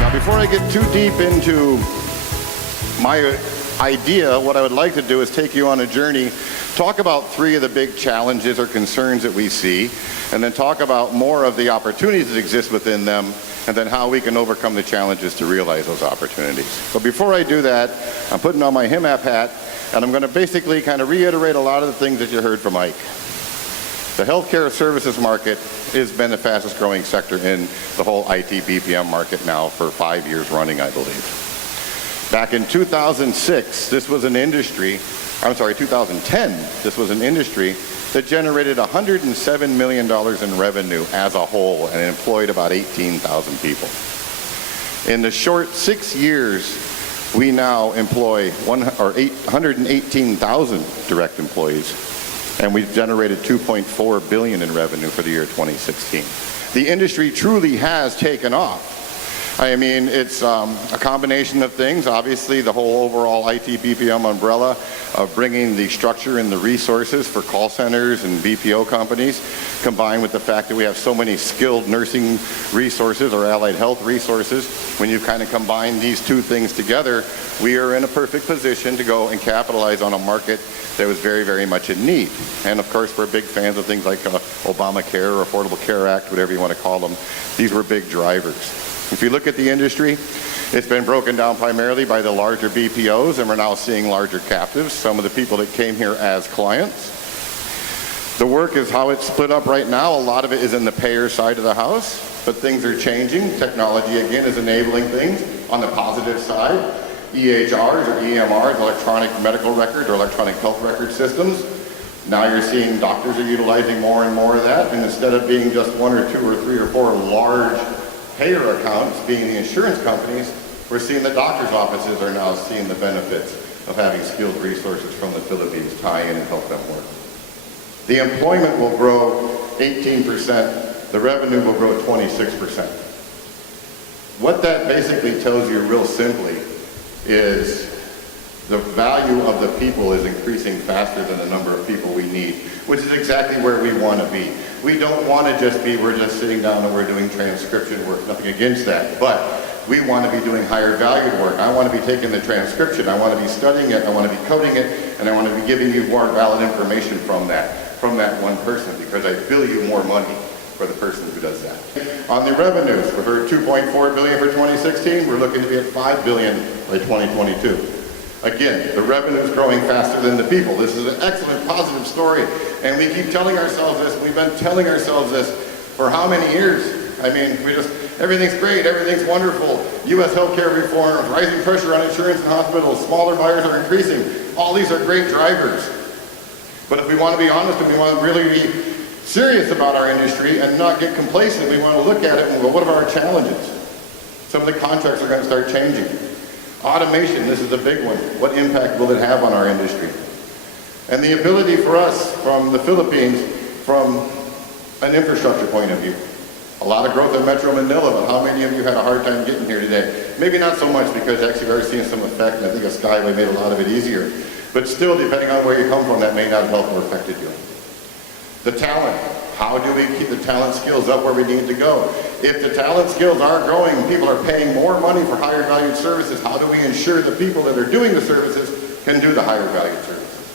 Now, before I get too deep into my idea, what I would like to do is take you on a journey, talk about three of the big challenges or concerns that we see, and then talk about more of the opportunities that exist within them, and then how we can overcome the challenges to realize those opportunities. But before I do that, I'm putting on my HIMAP hat, and I'm going to basically kind of reiterate a lot of the things that you heard from Ike. The healthcare services market has been the fastest growing sector in the whole IT BPM market now for 5 years running, I believe. Back in 2006, this was an industry, 2010, this was an industry that generated $107 million in revenue as a whole and employed about 18,000 people. In the short 6 years, we now employ 118,000 direct employees, and we've generated $2.4 billion in revenue for the year 2016. The industry truly has taken off. I mean, it's a combination of things. Obviously, the whole overall IT BPM umbrella of bringing the structure and the resources for call centers and BPO companies, combined with the fact that we have so many skilled nursing resources or allied health resources. When you kind of combine these two things together, we are in a perfect position to go and capitalize on a market that was very, very much in need. And of course, we're big fans of things like Obamacare or Affordable Care Act, whatever you want to call them. These were big drivers. If you look at the industry, it's been broken down primarily by the larger BPOs, and we're now seeing larger captives, some of the people that came here as clients. The work is how it's split up right now. A lot of it is in the payer side of the house, but things are changing. Technology, again, is enabling things on the positive side. EHRs or EMRs, electronic medical record or electronic health record systems. Now you're seeing doctors are utilizing more and more of that, and instead of being just one or two or three or four large payer accounts, being the insurance companies, we're seeing the doctor's offices are now seeing the benefits of having skilled resources from the Philippines tie in and help them work. The employment will grow 18%, the revenue will grow 26%. What that basically tells you real simply is the value of the people is increasing faster than the number of people we need, which is exactly where we want to be. We don't want to just be, we're just sitting down and we're doing transcription work, nothing against that, but we want to be doing higher valued work. I want to be taking the transcription, I want to be studying it, I want to be coding it, and I want to be giving you more valid information from that one person, because I bill you more money for the person who does that. On the revenues, we heard $2.4 billion for 2016, we're looking to be at $5 billion by 2022. Again, the revenue is growing faster than the people. This is an excellent, positive story, and we keep telling ourselves this. We've been telling ourselves this for how many years? I mean, everything's great, everything's wonderful. U.S. healthcare reform, rising pressure on insurance and hospitals, smaller buyers are increasing. All these are great drivers. But if we want to be honest and we want to really be serious about our industry and not get complacent, we want to look at it and go, what are our challenges? Some of the contracts are going to start changing. Automation, this is a big one. What impact will it have on our industry? And the ability for us from the Philippines, from an infrastructure point of view. A lot of growth in Metro Manila, but how many of you had a hard time getting here today? Maybe not so much, because actually we're seeing some effect, and I think a Skyway made a lot of it easier. But still, depending on where you come from, that may not have helped or affected you. The talent. How do we keep the talent skills up where we need to go? If the talent skills are growing, people are paying more money for higher valued services, how do we ensure the people that are doing the services can do the higher valued services?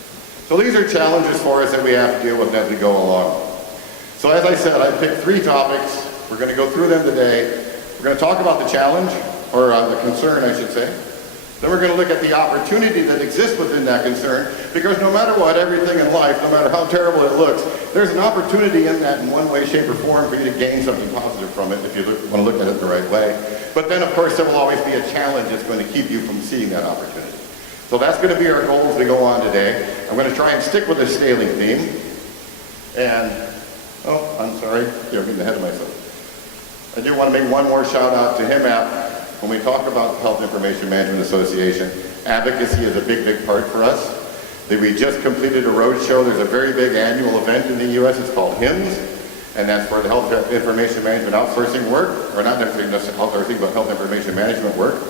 So these are challenges for us that we have to deal with as we go along. So as I said, I picked 3 topics. We're going to go through them today. We're going to talk about the challenge, or the concern, I should say. Then we're going to look at the opportunity that exists within that concern, because no matter what, everything in life, no matter how terrible it looks, there's an opportunity in that in one way, shape, or form for you to gain something positive from it if you want to look at it the right way. But then, of course, there will always be a challenge that's going to keep you from seeing that opportunity. So that's going to be our goal as we go on today. I'm going to try and stick with the scaling theme. And, oh, I'm sorry, I'm getting ahead of myself. I do want to make one more shout out to HIMAP. When we talk about Health Information Management Association, advocacy is a big, big part for us. We just completed a road show. There's a very big annual event in the U.S. It's called HIMSS, and that's for the Health Information Management outsourcing work, or not necessarily outsourcing, but Health Information Management work.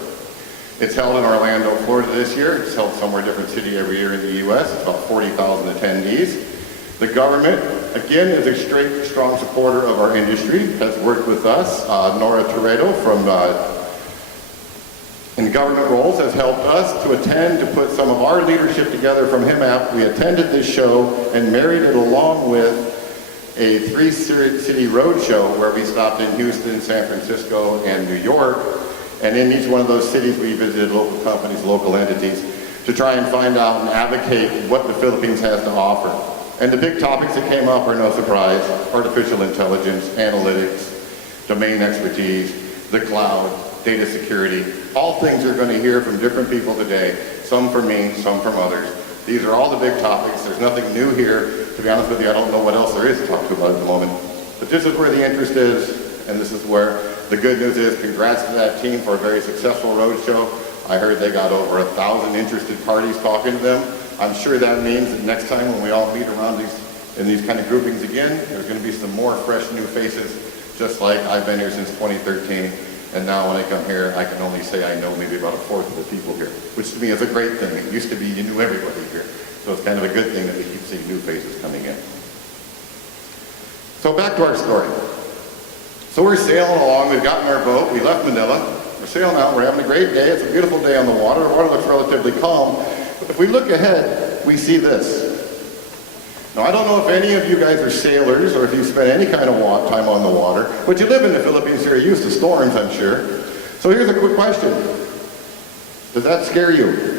It's held in Orlando, Florida this year. It's held somewhere different city every year in the U.S. It's about 40,000 attendees. The government again, is a strong supporter of our industry, has worked with us. Nora Toredo from in government roles has helped us to attend, to put some of our leadership together from HIMAP. We attended this show and married it along with a 3-city road show where we stopped in Houston, San Francisco, and New York. And in each one of those cities, we visited local companies, local entities, to try and find out and advocate what the Philippines has to offer. And the big topics that came up are no surprise: artificial intelligence, analytics, domain expertise, the cloud, data security. All things you're going to hear from different people today, some from me, some from others. These are all the big topics. There's nothing new here. To be honest with you, I don't know what else there is to talk to about at the moment. But this is where the interest is, and this is where the good news is. Congrats to that team for a very successful roadshow. I heard they got over 1,000 interested parties talking to them. I'm sure that means that next time when we all meet around in these kind of groupings again, there's going to be some more fresh new faces, just like I've been here since 2013. And now when I come here, I can only say I know maybe about 1/4 of the people here, which to me is a great thing. It used to be you knew everybody here. So it's kind of a good thing that we keep seeing new faces coming in. So back to our story. So we're sailing along, we've gotten our boat, we left Manila, we're sailing out, we're having a great day, it's a beautiful day on the water looks relatively calm. But if we look ahead, we see this. Now I don't know if any of you guys are sailors or if you spend any kind of time on the water, but you live in the Philippines, you're used to storms, I'm sure. So here's a quick question. Does that scare you?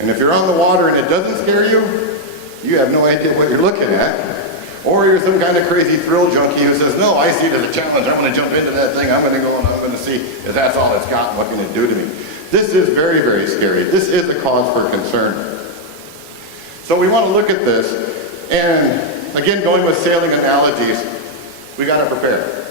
And if you're on the water and it doesn't scare you, you have no idea what you're looking at. Or you're some kind of crazy thrill junkie who says, no, I see it as a challenge, I'm going to jump into that thing, I'm going to go and I'm going to see if that's all it's got and what can it do to me. This is very, very scary. This is a cause for concern. So we want to look at this, and again, going with sailing analogies, we got to prepare.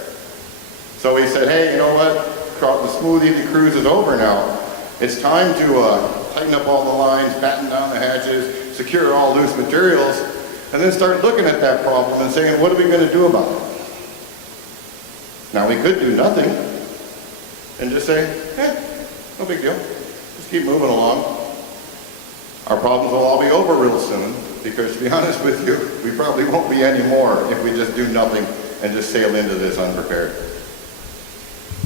So we said, hey, you know what, the smooth, easy cruise is over now. It's time to tighten up all the lines, batten down the hatches, secure all loose materials, and then start looking at that problem and saying, what are we going to do about it? Now we could do nothing and just say, no big deal, just keep moving along. Our problems will all be over real soon, because to be honest with you, we probably won't be any more if we just do nothing and just sail into this unprepared.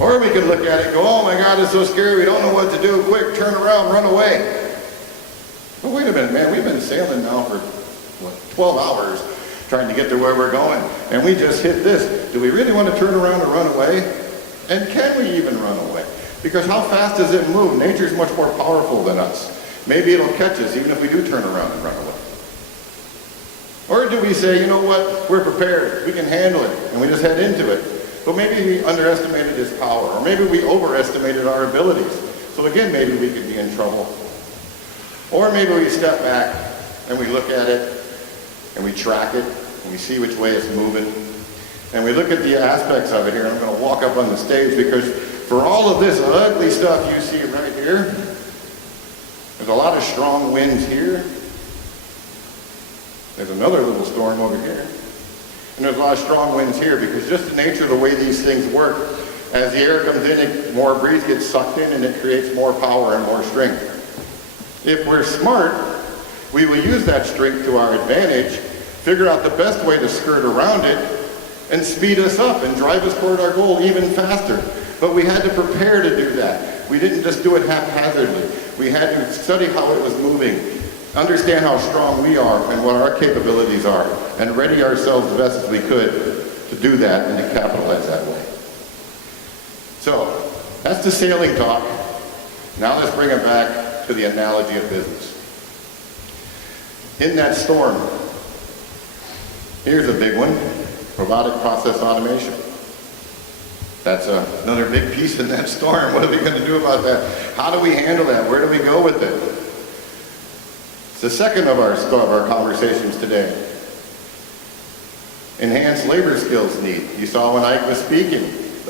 Or we could look at it and go, oh my God, it's so scary, we don't know what to do, quick, turn around, run away. But wait a minute, man, we've been sailing now for, 12 hours trying to get to where we're going, and we just hit this. Do we really want to turn around and run away? And can we even run away? Because how fast does it move? Nature's much more powerful than us. Maybe it'll catch us even if we do turn around and run away. Or do we say, you know what, we're prepared, we can handle it, and we just head into it. But maybe we underestimated its power, or maybe we overestimated our abilities. So again, maybe we could be in trouble. Or maybe we step back and we look at it, and we track it, and we see which way it's moving. And we look at the aspects of it here. I'm going to walk up on the stage because for all of this ugly stuff you see right here, there's a lot of strong winds here. There's another little storm over here. And there's a lot of strong winds here because just the nature of the way these things work, as the air comes in, more breeze gets sucked in and it creates more power and more strength. If we're smart, we will use that strength to our advantage, figure out the best way to skirt around it, and speed us up and drive us toward our goal even faster. But we had to prepare to do that. We didn't just do it haphazardly. We had to study how it was moving, understand how strong we are and what our capabilities are, and ready ourselves the best as we could to do that and to capitalize that way. So, that's the sailing talk. Now let's bring it back to the analogy of business. In that storm, here's a big one, robotic process automation. That's another big piece in that storm. What are we going to do about that? How do we handle that? Where do we go with it? It's the second of our conversations today. Enhanced labor skills need. You saw when Ike was speaking,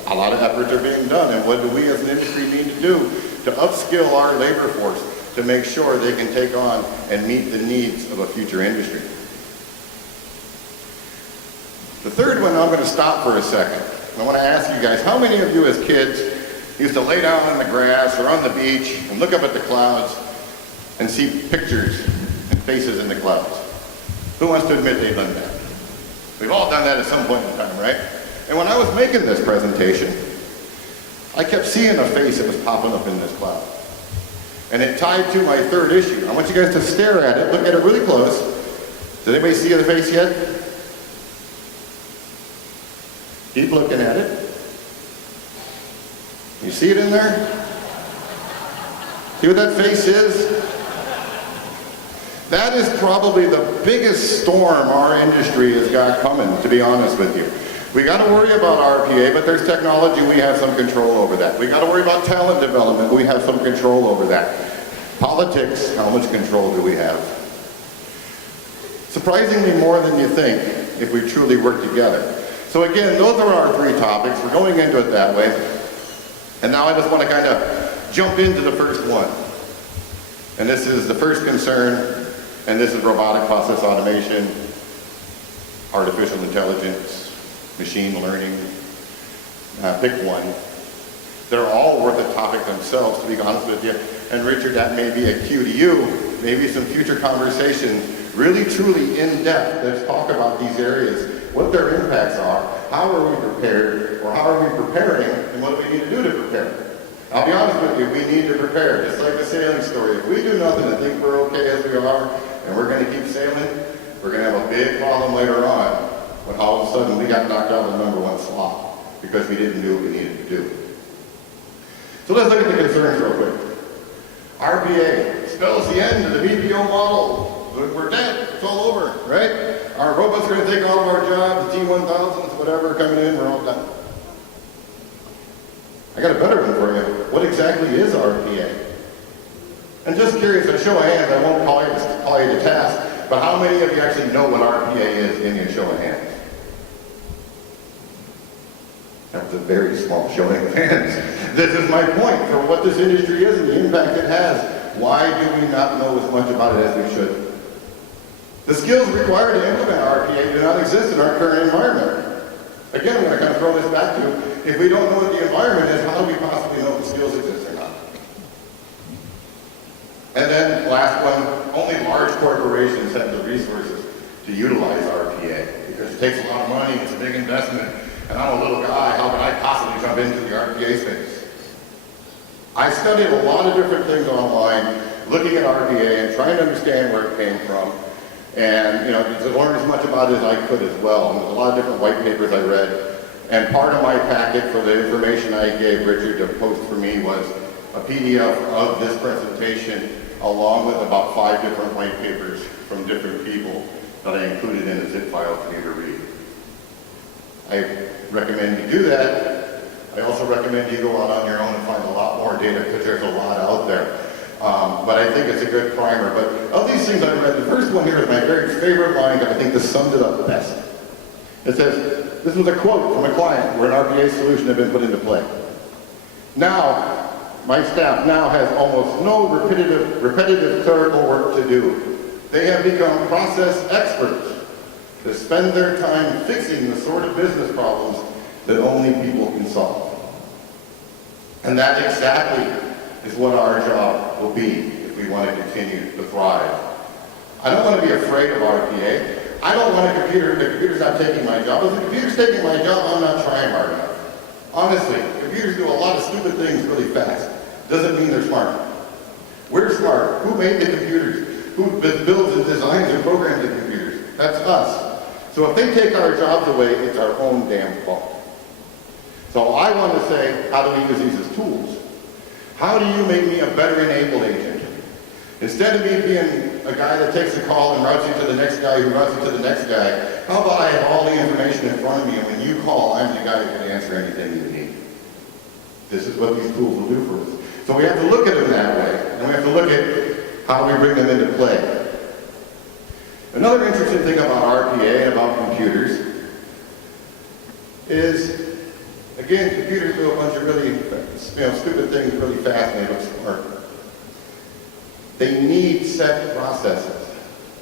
a lot of efforts are being done, and what do we as an industry need to do to upskill our labor force to make sure they can take on and meet the needs of a future industry. The third one, I'm going to stop for a second. I want to ask you guys, how many of you as kids used to lay down on the grass or on the beach and look up at the clouds and see pictures and faces in the clouds? Who wants to admit they've done that? We've all done that at some point in time, right? And when I was making this presentation, I kept seeing a face that was popping up in this cloud. And it tied to my third issue. I want you guys to stare at it, look at it really close. Does anybody see the face yet? Keep looking at it. You see it in there? See what that face is? That is probably the biggest storm our industry has got coming, to be honest with you. We got to worry about RPA, but there's technology, we have some control over that. We got to worry about talent development, we have some control over that. Politics, how much control do we have? Surprisingly more than you think if we truly work together. So again, those are our three topics. We're going into it that way. And now I just want to kind of jump into the first one. And this is the first concern, and this is robotic process automation, artificial intelligence, machine learning, pick one. They're all worth a topic themselves, to be honest with you. And Richard, that may be a cue to you, maybe some future conversation, really truly in depth. Let's talk about these areas, what their impacts are, how are we prepared, or how are we preparing, and what do we need to do to prepare. I'll be honest with you, we need to prepare, just like the sailing story. If we do nothing and think we're okay as we are, and we're going to keep sailing, we're going to have a big problem later on, when all of a sudden we got knocked out of the #1 slot, because we didn't do what we needed to do. So let's look at the concerns real quick. RPA spells the end of the BPO model. We're dead, it's all over, right? Our robots are going to take all of our jobs, G1000s, whatever, coming in, we're all done. I got a better one for you. What exactly is RPA? And just curious, a show of hands, I won't call you to task, but how many of you actually know what RPA is in your show of hands? That was a very small showing of hands. This is my point for what this industry is and the impact it has. Why do we not know as much about it as we should? The skills required to implement RPA do not exist in our current environment. Again, I'm going to kind of throw this back to, if we don't know what the environment is, how do we possibly know if the skills exist or not? And then, last one, only large corporations have the resources to utilize RPA, because it takes a lot of money, it's a big investment, and I'm a little guy, how can I possibly jump into the RPA space? I studied a lot of different things online, looking at RPA and trying to understand where it came from, and to learn as much about it as I could as well. And there's a lot of different white papers I read, and part of my packet for the information I gave Richard to post for me was a PDF of this presentation, along with about 5 different white papers from different people that I included in a zip file for you to read. I recommend you do that. I also recommend you go out on your own and find a lot more data, because there's a lot out there. But I think it's a good primer. But of these things I read, the first one here is my very favorite line, and I think this summed it up the best. It says, this was a quote from a client where an RPA solution had been put into play. Now, my staff now has almost no repetitive clerical work to do. They have become process experts to spend their time fixing the sort of business problems that only people can solve. And that exactly is what our job will be if we want to continue to thrive. I don't want to be afraid of RPA. I don't want the computer's not taking my job. If the computer's taking my job, I'm not trying hard enough. Honestly, computers do a lot of stupid things really fast. Doesn't mean they're smart. We're smart. Who made the computers? Who builds and designs and programs the computers? That's us. So if they take our jobs away, it's our own damn fault. So I want to say, how do we use these as tools? How do you make me a better enabled agent? Instead of me being a guy that takes a call and routes you to the next guy who routes you to the next guy, how about I have all the information in front of me, and when you call, I'm the guy who can answer anything you need. This is what these tools will do for us. So we have to look at them that way, and we have to look at how we bring them into play. Another interesting thing about RPA and about computers is, again, computers do a bunch of really stupid things really fast and they look smart. They need set processes.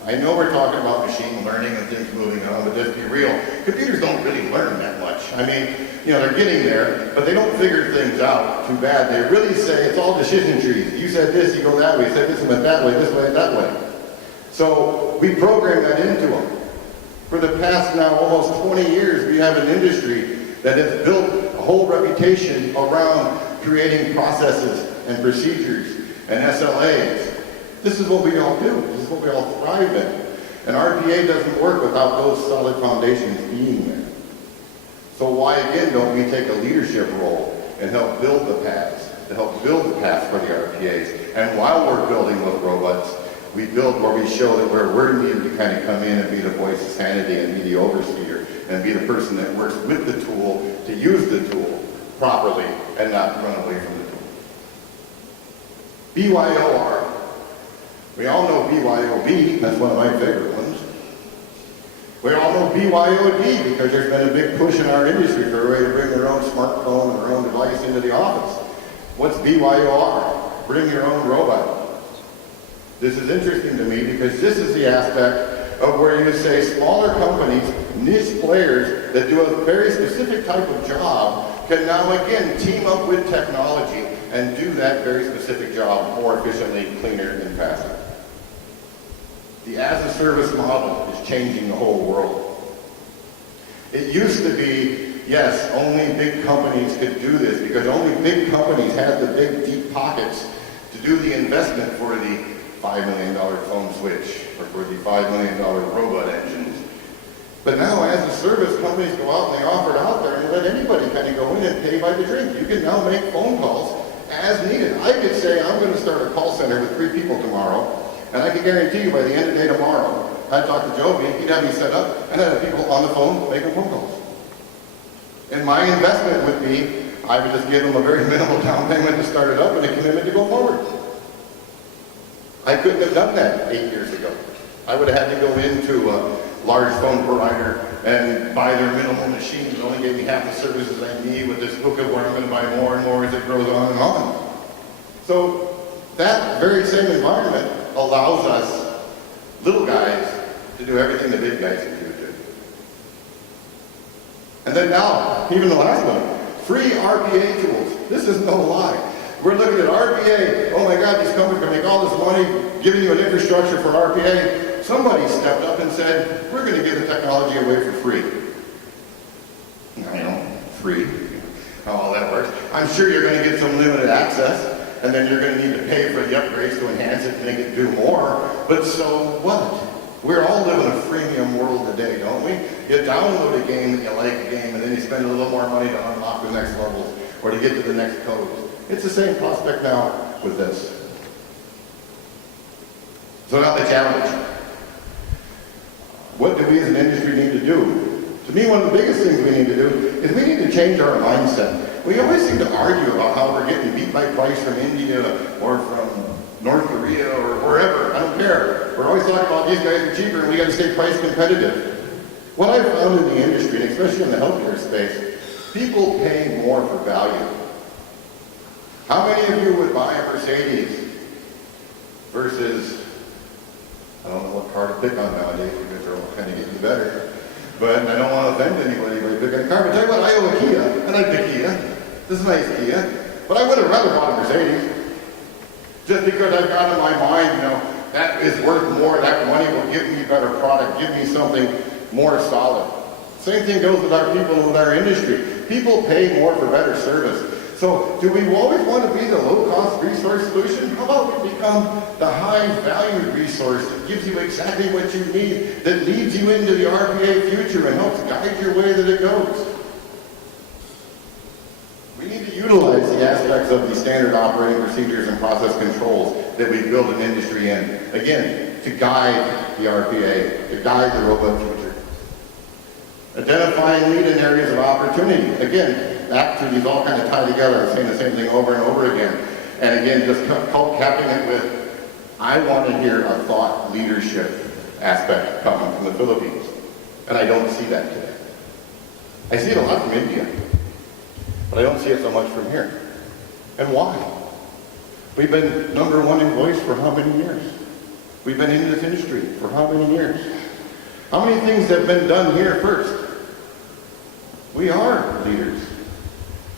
I know we're talking about machine learning and things moving on, but just be real. Computers don't really learn that much. I mean, they're getting there, but they don't figure things out too bad. They really say it's all decision trees. You said this, you go that way. You said this went that way, that way. So we program that into them. For the past now almost 20 years, we have an industry that has built a whole reputation around creating processes and procedures and SLAs. This is what we all do. This is what we all thrive in. And RPA doesn't work without those solid foundations being there. So why again don't we take a leadership role and help build the paths, to help build the paths for the RPAs? And while we're building those robots, we build where we show that where we're needed to kind of come in and be the voice of sanity and be the overseer and be the person that works with the tool to use the tool properly and not run away from the tool. BYOR. We all know BYOB, that's one of my favorite ones. We all know BYOD because there's been a big push in our industry for a way to bring their own smartphone or their own device into the office. What's BYOR? Bring your own robot. This is interesting to me because this is the aspect of where you say smaller companies, niche players that do a very specific type of job can now again team up with technology and do that very specific job more efficiently, cleaner, and faster. The as-a-service model is changing the whole world. It used to be, yes, only big companies could do this because only big companies had the big deep pockets to do the investment for the $5 million phone switch or for the $5 million robot engines. But now, as a service, companies go out and they offer it out there and let anybody kind of go in and pay by the drink. You can now make phone calls as needed. I could say, I'm going to start a call center with 3 people tomorrow, and I can guarantee you by the end of the day tomorrow, I'd talk to Joby, he'd have me set up, and I'd have people on the phone making phone calls. And my investment would be, I would just give them a very minimal down payment to start it up and a commitment to go forward. I couldn't have done that 8 years ago. I would have had to go into a large phone provider and buy their minimal machine that only gave me half the services I need with this hookup where I'm going to buy more and more as it grows on and on. So that very same environment allows us, little guys, to do everything the big guys can do. And then now, even the last one, free RPA tools. This is no lie. We're looking at RPA. Oh my God, these companies can make all this money giving you an infrastructure for RPA. Somebody stepped up and said, we're going to give the technology away for free. Free. How all that works. I'm sure you're going to get some limited access, and then you're going to need to pay for the upgrades to enhance it and make it do more. But so what? We're all living a freemium world today, don't we? You download a game that you like a game, and then you spend a little more money to unlock the next levels or to get to the next codes. It's the same prospect now with this. So now the challenge. What do we as an industry need to do? To me, one of the biggest things we need to do is we need to change our mindset. We always seem to argue about how we're getting beat by price from India or from North Korea or wherever. I don't care. We're always talking about these guys are cheaper and we got to stay price competitive. What I've found in the industry, and especially in the healthcare space, people pay more for value. How many of you would buy a Mercedes versus, I don't know what car to pick on nowadays because they're all kind of getting better. But I don't want to offend anybody by picking a car. But tell you what, I owe a Kia. I like the Kia. This is a nice Kia. But I would have rather bought a Mercedes. Just because I've got in my mind, that is worth more. That money will give me a better product, give me something more solid. Same thing goes with our people and with our industry. People pay more for better service. So do we always want to be the low-cost resource solution? How about we become the high-value resource that gives you exactly what you need, that leads you into the RPA future and helps guide your way that it goes? We need to utilize the aspects of the standard operating procedures and process controls that we build an industry in, again, to guide the RPA, to guide the robot future. Identifying lead in areas of opportunity. Again, back to these all kind of tie together. I'm saying the same thing over and over again. And again, just capping it with, I want to hear a thought leadership aspect coming from the Philippines. And I don't see that today. I see it a lot from India, but I don't see it so much from here. And why? We've been #1 in voice for how many years? We've been in this industry for how many years? How many things have been done here first? We are leaders,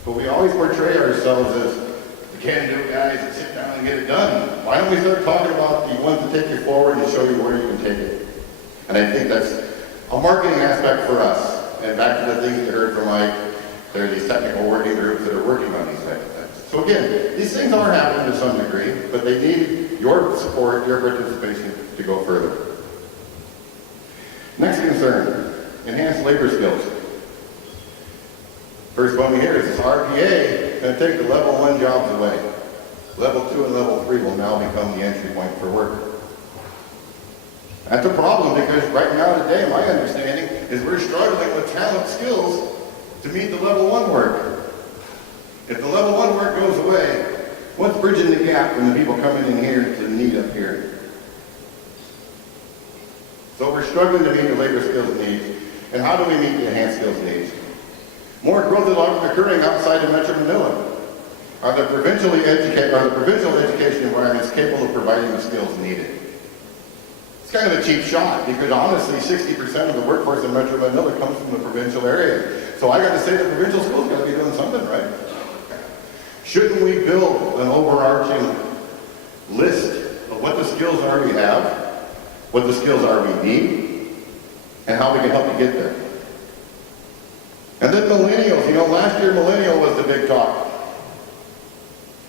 but we always portray ourselves as the can-do guys that sit down and get it done. Why don't we start talking about the ones that take you forward and show you where you can take it? And I think that's A marketing aspect for us, and back to the things you heard from Mike, there are these technical working groups that are working on these type of things. So again, these things are happening to some degree, but they need your support, your participation to go further. Next concern, enhanced labor skills. First one here is this RPA going to take the level 1 jobs away. Level 2 and level 3 will now become the entry point for work. That's a problem because right now today, my understanding is we're struggling with talent skills to meet the level 1 work. If the level 1 work goes away, what's bridging the gap from the people coming in here to the need up here? So we're struggling to meet the labor skills needs. And how do we meet the enhanced skills needs? More growth is occurring outside of Metro Manila. Are the provincial education environments capable of providing the skills needed? It's kind of a cheap shot because honestly, 60% of the workforce in Metro Manila comes from the provincial area. So I got to say the provincial schools got to be doing something, right? Shouldn't we build an overarching list of what the skills are we have, what the skills are we need, and how we can help you get there? And then millennials, last year millennial was the big talk.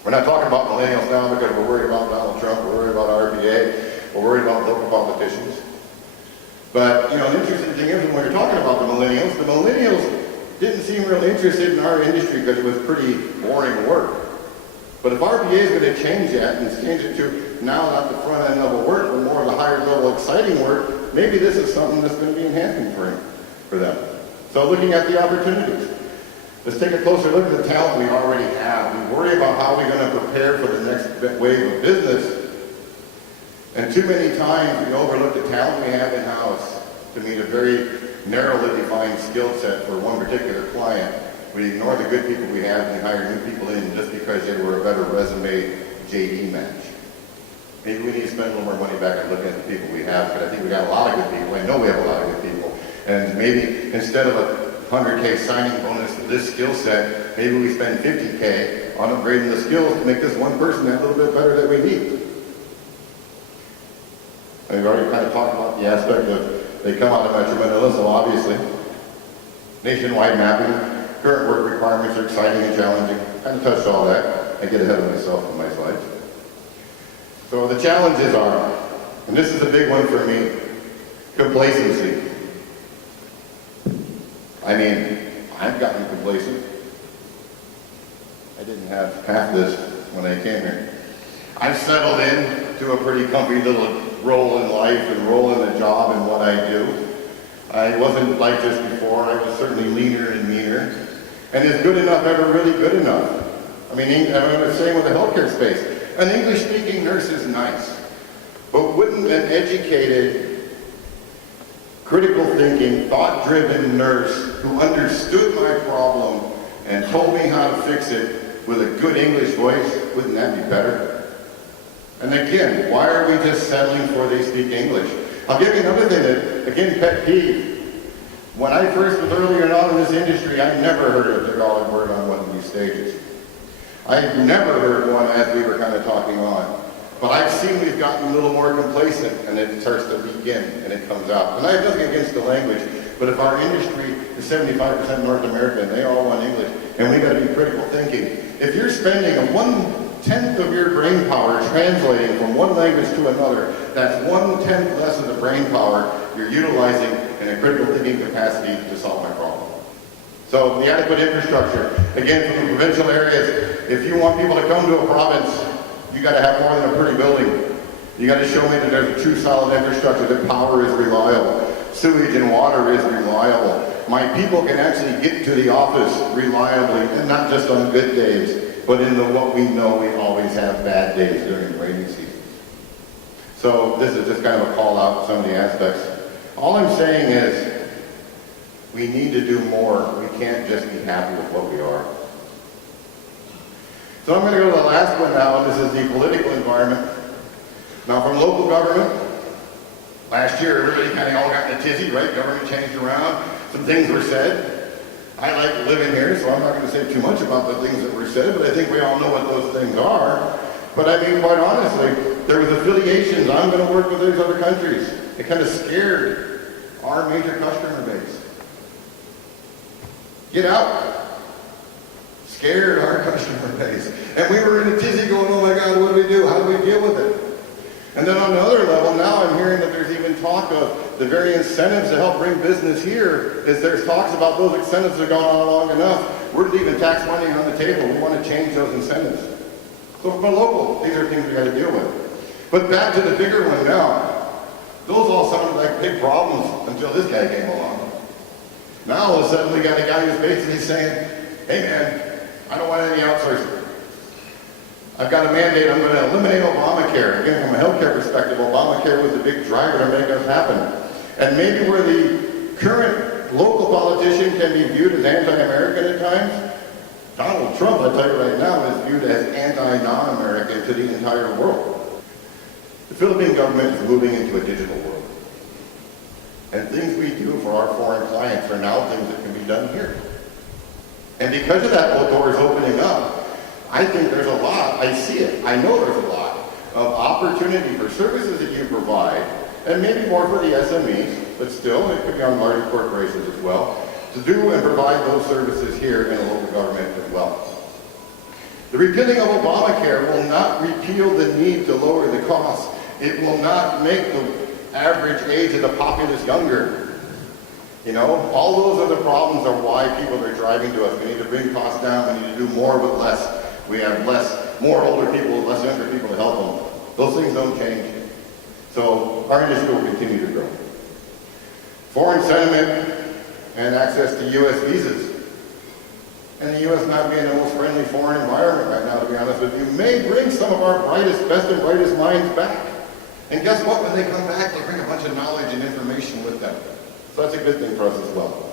We're not talking about millennials now because we're worried about Donald Trump, we're worried about RPA, we're worried about local politicians. But, an interesting thing is when we're talking about the millennials didn't seem really interested in our industry because it was pretty boring work. But if RPA is going to change that and change it to now not the front end level work, but more of the higher level exciting work, maybe this is something that's going to be enhancing for them. So looking at the opportunities. Let's take a closer look at the talent we already have. We worry about how we're going to prepare for the next wave of business. And too many times we overlook the talent we have in-house to meet a very narrowly defined skill set for one particular client. We ignore the good people we have and we hire new people in just because they were a better resume JD match. Maybe we need to spend a little more money back and looking at the people we have, because I think we got a lot of good people. I know we have a lot of good people. And maybe instead of a $100K signing bonus for this skill set, maybe we spend $50K on upgrading the skills to make this one person that little bit better that we need. And we've already kind of talked about the aspect of they come out of Metro Manila, so obviously nationwide mapping, current work requirements are exciting and challenging. Kind of touched all that. I get ahead of myself on my slides. So the challenges are, and this is a big one for me, complacency. I mean, I've gotten complacent. I didn't have half this when I came here. I've settled in to a pretty comfy little role in life and role in the job and what I do. I wasn't like this before. I was certainly leaner and meaner. And is good enough ever really good enough? I mean, I'm the same with the healthcare space. An English-speaking nurse is nice, but wouldn't an educated, critical thinking, thought-driven nurse who understood my problem and told me how to fix it with a good English voice, wouldn't that be better? And again, why are we just settling for they speak English? I'll give you another thing that, again, pet peeve. When I first was earlier on in this industry, I never heard a Tagalog word on one of these stages. I never heard one as we were kind of talking on. But I've seen we've gotten a little more complacent and it starts to leak in and it comes out. And I have nothing against the language, but if our industry is 75% North America and they all want English, and we got to be critical thinking. If you're spending a 1/10 of your brain power translating from one language to another, that's 1/10 less of the brain power you're utilizing in a critical thinking capacity to solve my problem. So the adequate infrastructure, again, from the provincial areas, if you want people to come to a province, you got to have more than a pretty building. You got to show me that there's a true solid infrastructure, that power is reliable, sewage and water is reliable. My people can actually get to the office reliably, and not just on good days, but in what we know we always have bad days during the rainy season. So this is just kind of a call out to some of the aspects. All I'm saying is, we need to do more. We can't just be happy with what we are. So I'm going to go to the last one now, and this is the political environment. Now from local government, last year everybody kind of all got in a tizzy, right? Government changed around, some things were said. I like living here, so I'm not going to say too much about the things that were said, but I think we all know what those things are. But I mean, quite honestly, there was affiliations. I'm going to work with these other countries. It kind of scared our major customer base. Get out. Scared our customer base. And we were in a tizzy going, oh my God, what do we do? How do we deal with it? And then on another level, now I'm hearing that there's even talk of the very incentives to help bring business here, is there's talks about those incentives have gone on long enough. We're leaving tax money on the table. We want to change those incentives. So from a local, these are things we got to deal with. But back to the bigger one now. Those all sounded like big problems until this guy came along. Now all of a sudden we got a guy who's basically saying, hey man, I don't want any outsourcing. I've got a mandate, I'm going to eliminate Obamacare. Again, from a healthcare perspective, Obamacare was the big driver to make us happen. And maybe where the current local politician can be viewed as anti-American at times, Donald Trump, I tell you right now, is viewed as anti-non-American to the entire world. The Philippine government is moving into a digital world. And things we do for our foreign clients are now things that can be done here. And because of that, well, doors opening up, I think there's a lot, I see it, I know there's a lot of opportunity for services that you provide, and maybe more for the SMEs, but still, it could be on larger corporations as well, to do and provide those services here in a local government as well. The repealing of Obamacare will not repeal the need to lower the costs. It will not make the average age of the populace younger. You know, all those are the problems of why people are driving to us. We need to bring costs down, we need to do more with less. We have more older people, less younger people to help them. Those things don't change. So our industry will continue to grow. Foreign sentiment and access to U.S. visas. And the U.S. not being the most friendly foreign environment right now, to be honest with you, may bring some of our best and brightest minds back. And guess what? When they come back, they bring a bunch of knowledge and information with them. So that's a good thing for us as well.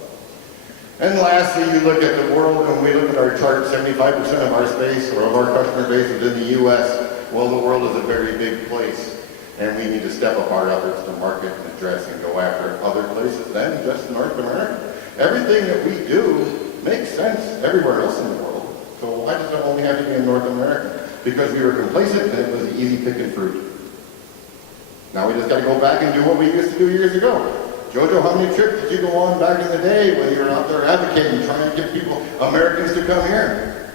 And lastly, you look at the world, and we look at our chart, 75% of our space or of our customer base is in the U.S. Well, the world is a very big place, and we need to step up our efforts to market and address and go after other places than just North America. Everything that we do makes sense everywhere else in the world. So why does it only have to be in North America? Because we were complacent and it was easy picking fruit. Now we just got to go back and do what we used to do years ago. Jojo, how many trips did you go on back in the day when you were out there advocating, trying to get people, Americans to come here?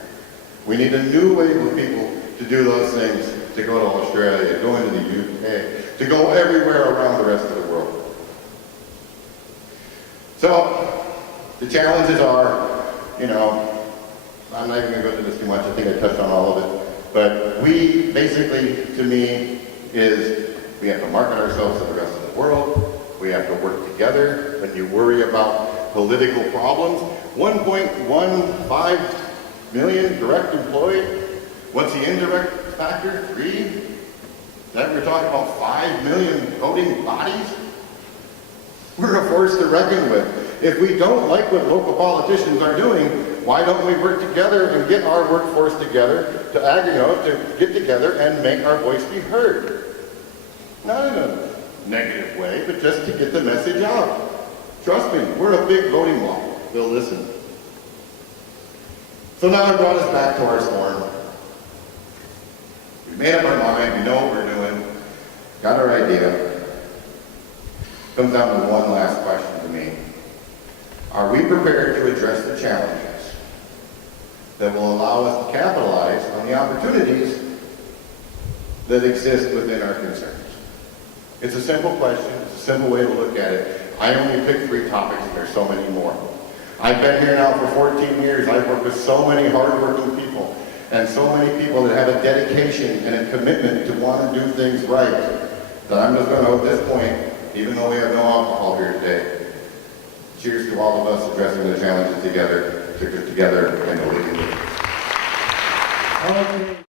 We need a new wave of people to do those things, to go to Australia, go into the UK, to go everywhere around the rest of the world. So, the challenges are, you know, I'm not even going to go into this too much, I think I touched on all of it, but we basically, to me, is we have to market ourselves to the rest of the world. We have to work together. When you worry about political problems, 1.15 million direct employed. What's the indirect factor? 3? Then we're talking about 5 million voting bodies. We're a force to reckon with. If we don't like what local politicians are doing, why don't we work together and get our workforce together to get together and make our voice be heard? Not in a negative way, but just to get the message out. Trust me, we're a big voting bloc. They'll listen. So now I brought us back to our storm. We made up our mind, we know what we're doing, got our idea. Comes down to one last question to me. Are we prepared to address the challenges that will allow us to capitalize on the opportunities that exist within our concerns? It's a simple question. It's a simple way to look at it. I only picked 3 topics, and there's so many more. I've been here now for 14 years. I've worked with so many hardworking people, and so many people that have a dedication and a commitment to want to do things right, that I'm just going to, at this point, even though we have no alcohol here today, cheers to all of us addressing the challenges together and believing it.